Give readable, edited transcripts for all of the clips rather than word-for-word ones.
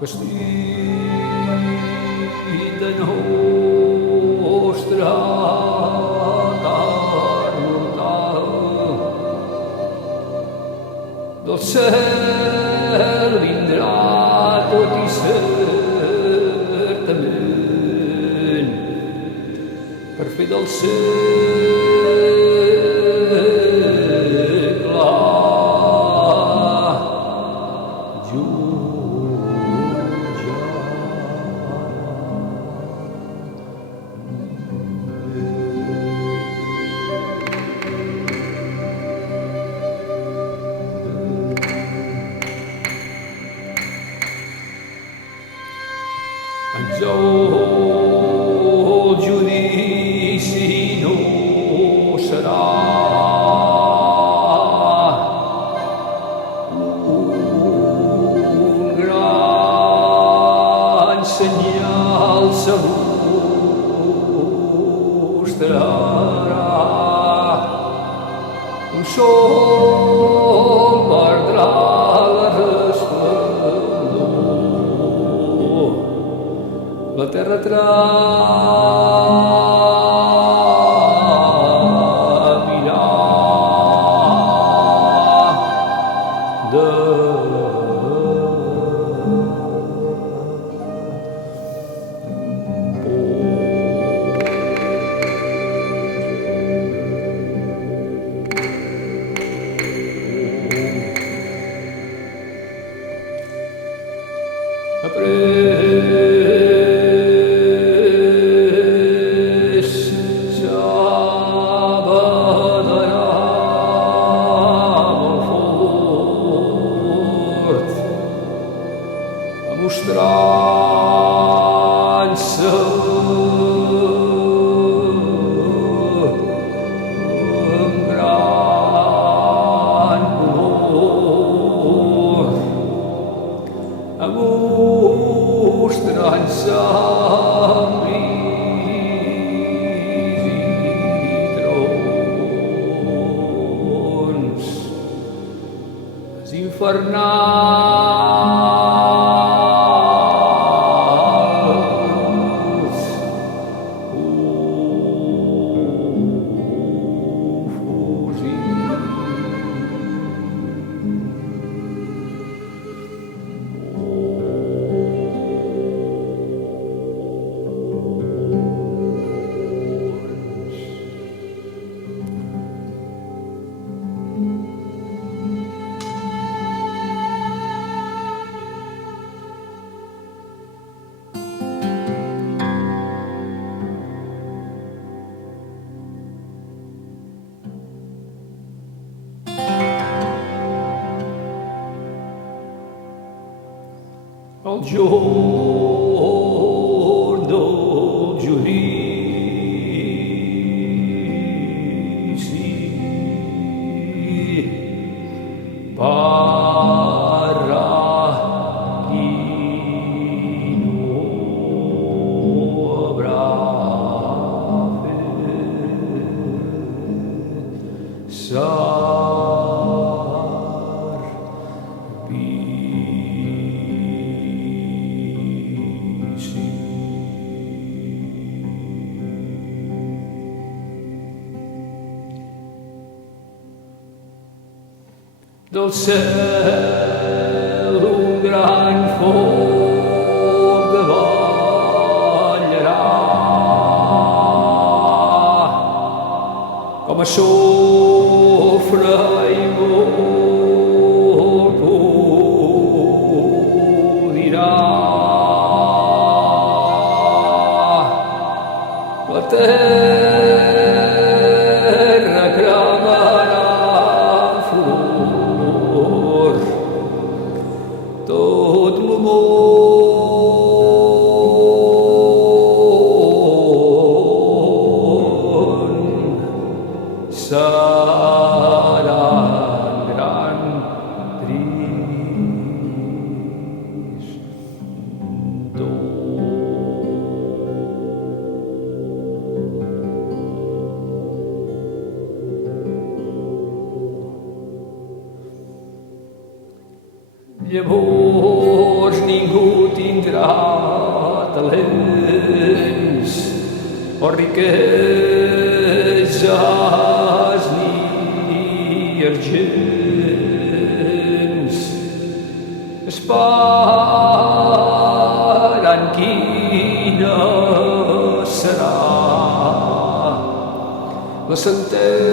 vestida nostra carn mortal del cel vindrà tot i certament per fer del segle el judici no serà un gran senyal, se mostrarà un sol perdrà la resplendor, la terra tremirà de mostrant-se amb gran color, mostrant-se amb gris i trons, els infernals el jorn del judici parrà qui no haurà fet del cel un gran foc davallarà com a sofre i molt dirà la terra cremarà flor, tot el món serà gran tristor. Llavors Llavors ningú tindrà talents o riqueses ni argents. Esperant quina serà la sentència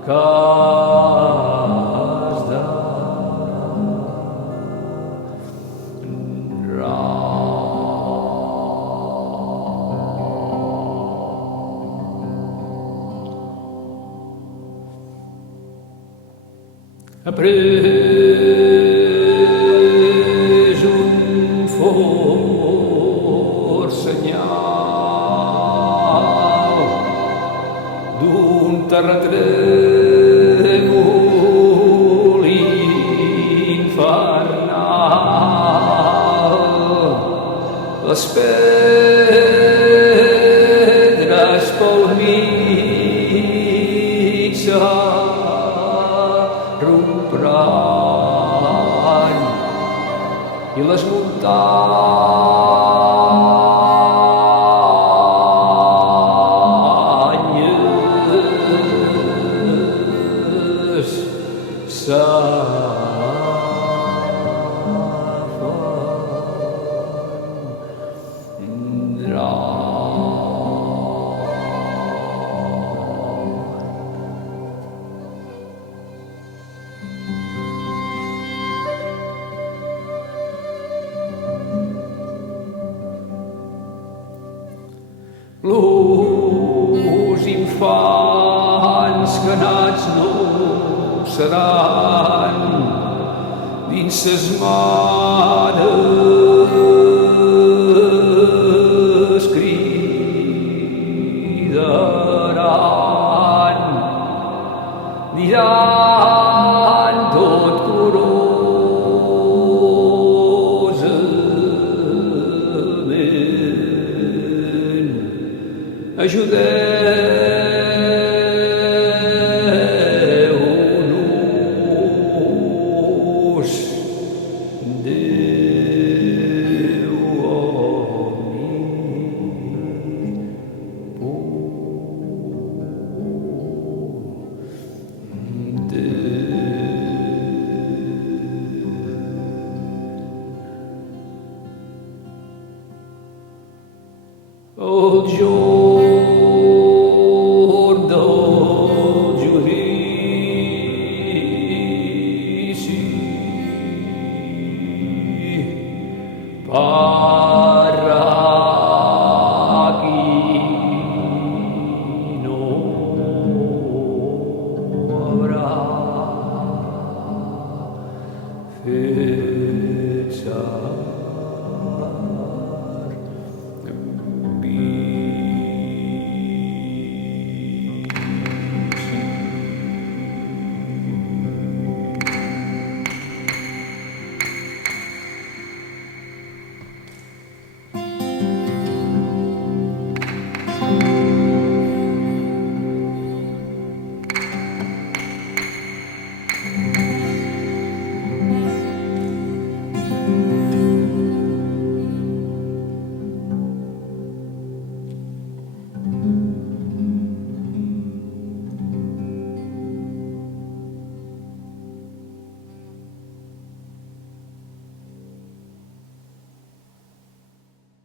que has de ha pres un fort senyal d'un terratrèmol infernal. Les pedres pel mig rompran i les muntanyes los infants que nats no seran dins ses mares cridaran, diran tot curosament: ajudeu-nos, Déu omnipotent. El jorn del judici parrà qui no haurà fet